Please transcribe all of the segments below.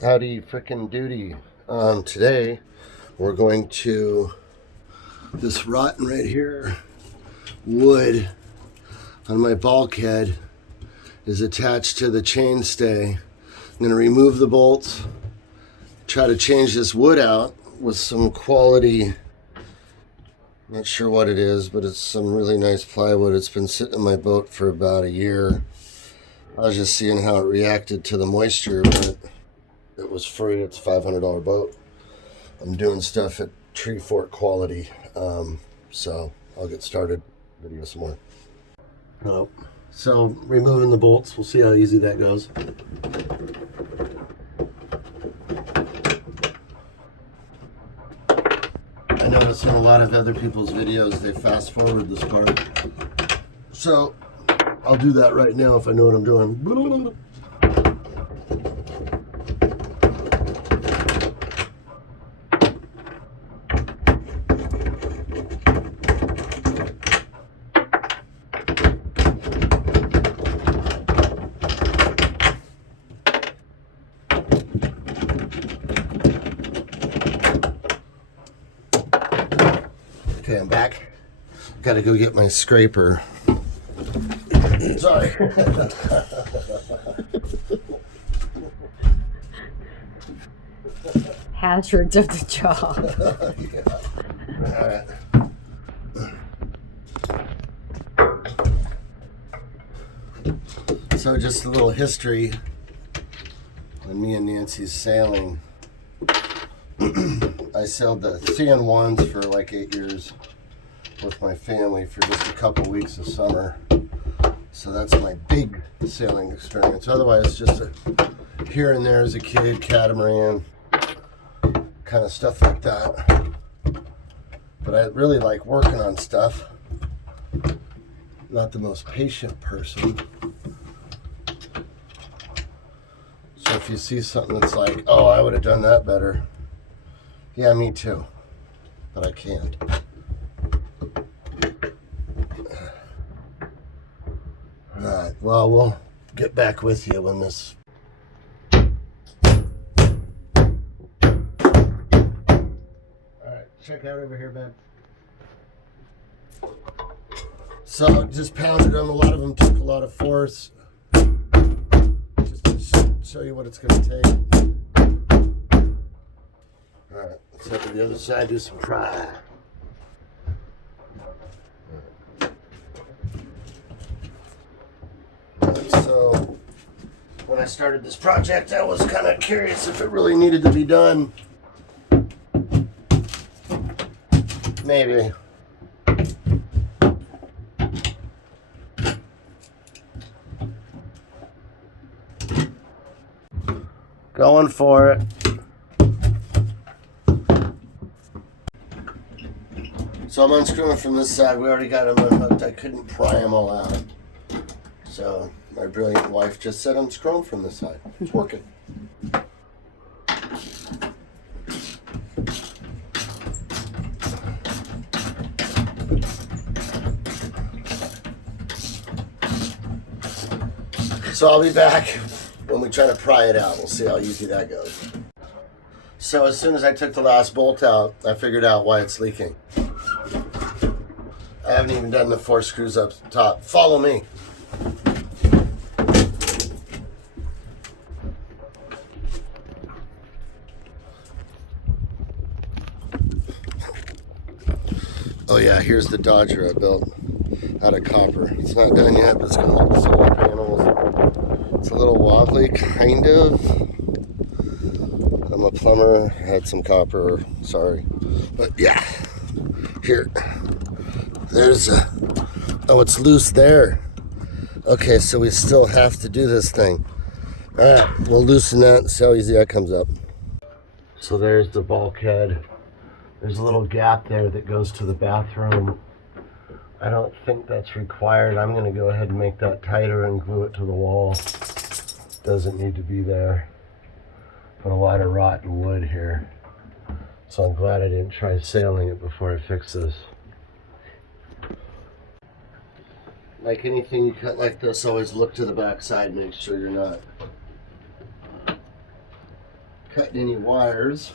Howdy frickin' doody. Today we're going to this rotten right here wood on my bulkhead is attached to the chainstay. I'm going to remove the bolts, try to change this wood out with some quality, not sure what it is, but it's some really nice plywood. It's been sitting in my boat for about a year. I was just seeing how it reacted to the moisture, but it was free. It's a $500 boat. I'm doing stuff at tree fort quality, so I'll get started. Video some more. Oh, so removing the bolts. We'll see how easy that goes. I notice in a lot of other people's videos they fast forward this part, so I'll do that right now if I know what I'm doing. Okay, I'm back. Gotta go get my scraper. Sorry. Hazards of the job. Yeah. Alright. So just a little history on me and Nancy's sailing. I sailed the CN1s for like 8 years with my family for just a couple weeks of summer. So that's my big sailing experience. Otherwise, just here and there as a kid, catamaran, kind of stuff like that. But I really like working on stuff. Not the most patient person. So if you see something that's like, oh, I would have done that better. Yeah, me too. But I can't. Alright, well, we'll get back with you when this... Alright, check out over here, babe. So, just pounded them. A lot of them took a lot of force. Just to show you what it's going to take. Alright, let's head to the other side, do some pry. So, when I started this project, I was kind of curious if it really needed to be done. Maybe. Going for it. So I'm unscrewing from this side. We already got them unhooked. I couldn't pry them all out. So my brilliant wife just said unscrew them from this side. It's working. So I'll be back when we try to pry it out. We'll see how easy that goes. So as soon as I took the last bolt out, I figured out why it's leaking. I haven't even done the 4 screws up top. Follow me. Oh yeah, here's the Dodger I built out of copper. It's not done yet, but it's gonna hold the solar panels. It's a little wobbly, kind of. I'm a plumber, had some copper, sorry. But yeah, here. There's a, oh, it's loose there. Okay, so we still have to do this thing. All right, we'll loosen that and see how easy that comes up. So there's the bulkhead. There's a little gap there that goes to the bathroom. I don't think that's required. I'm gonna go ahead and make that tighter and glue it to the wall. Doesn't need to be there. Put a lot of rotten wood here. So I'm glad I didn't try sailing it before I fix this. Like anything you cut like this, always look to the back side and make sure you're not cutting any wires.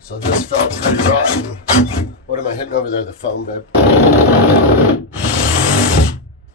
So this felt pretty rotten. What am I hitting over there? The foam, babe?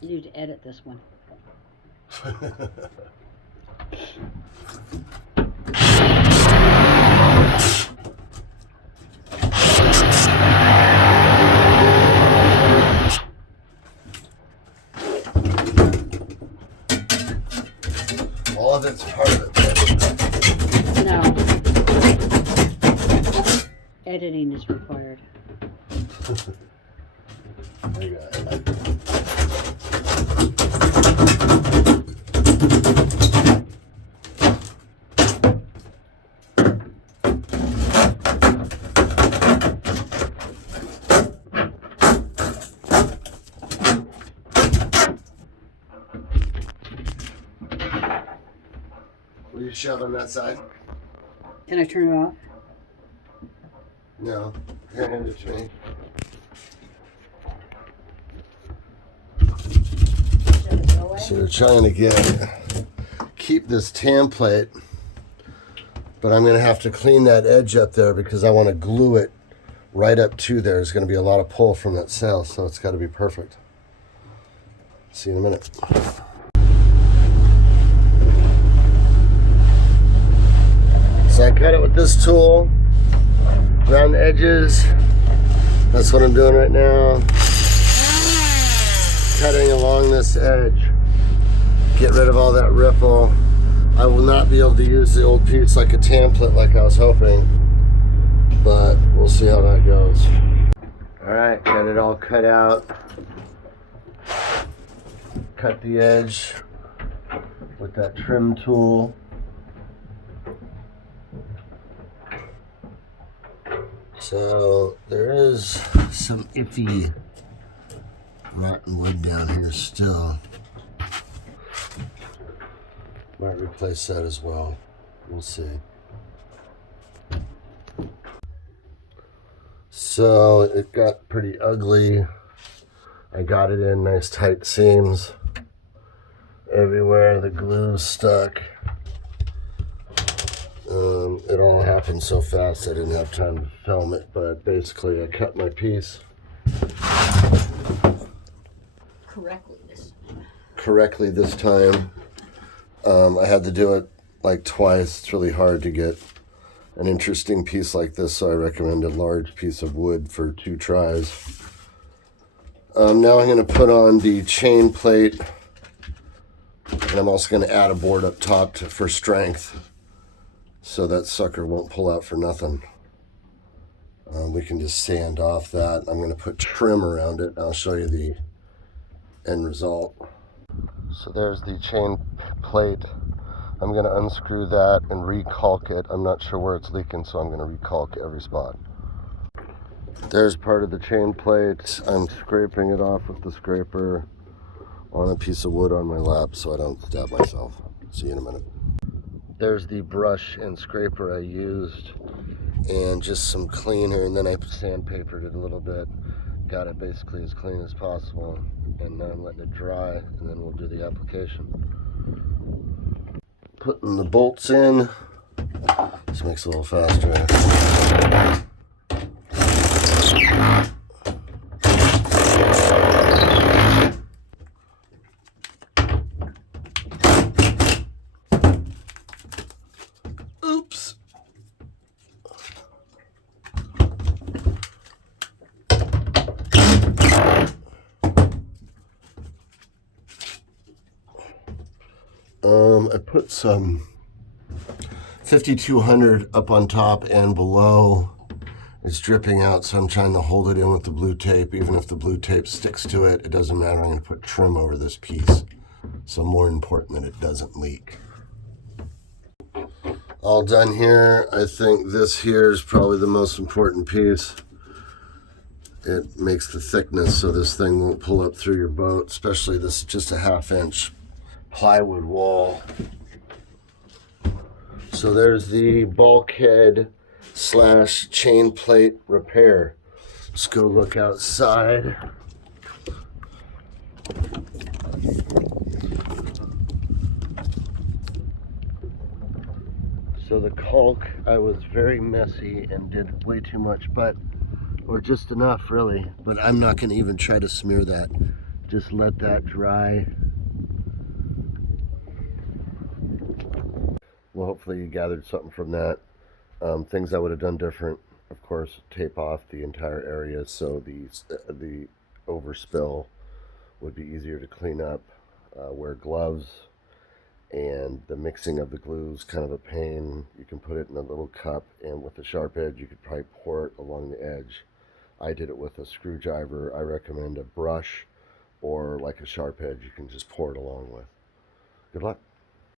You need to edit this one. All of it's part of it, babe. No. Editing is required. There you go. Will you shove on that side? Can I turn it off? No. Here, hand it to me. So we're trying to keep this template, but I'm going to have to clean that edge up there because I want to glue it right up to there. There's going to be a lot of pull from that sail, so it's got to be perfect. See you in a minute. So I cut it with this tool around the edges. That's what I'm doing right now. Cutting along this edge. Get rid of all that ripple. I will not be able to use the old piece like a template like I was hoping, but we'll see how that goes. Alright, got it all cut out. Cut the edge with that trim tool. So there is some iffy rotten wood down here still. Might replace that as well. We'll see. So it got pretty ugly. I got it in nice tight seams everywhere. The glue's stuck. It all happened so fast I didn't have time to film it, but basically I cut my piece correctly this time. I had to do it like twice. It's really hard to get an interesting piece like this, so I recommend a large piece of wood for 2 tries. Now I'm going to put on the chain plate, and I'm also going to add a board up top for strength, so that sucker won't pull out for nothing. We can just sand off that. I'm going to put trim around it. I'll show you the end result. So there's the chain plate. I'm going to unscrew that and recalk it. I'm not sure where it's leaking, so I'm going to recalk every spot. There's part of the chain plate. I'm scraping it off with the scraper on a piece of wood on my lap so I don't stab myself. See you in a minute. There's the brush and scraper I used and just some cleaner, and then I sandpapered it a little bit. Got it basically as clean as possible, and now I'm letting it dry, and then we'll do the application. Putting the bolts in. This makes it a little faster. Oops. I put some 5200 up on top and below. It's dripping out, so I'm trying to hold it in with the blue tape. Even if the blue tape sticks to it, it doesn't matter. I'm going to put trim over this piece. So more important that it doesn't leak. All done here. I think this here is probably the most important piece. It makes the thickness so this thing won't pull up through your boat, especially this is just a 1/2 inch plywood wall. So there's the bulkhead / chain plate repair. Let's go look outside. So the caulk, I was very messy and did way too much, or just enough really, but I'm not going to even try to smear that. Just let that dry. Well, hopefully you gathered something from that. Things I would have done different, of course, tape off the entire area so the overspill would be easier to clean up. Wear gloves, and the mixing of the glue is kind of a pain. You can put it in a little cup, and with a sharp edge you could probably pour it along the edge. I did it with a screwdriver. I recommend a brush or like a sharp edge you can just pour it along with. Good luck.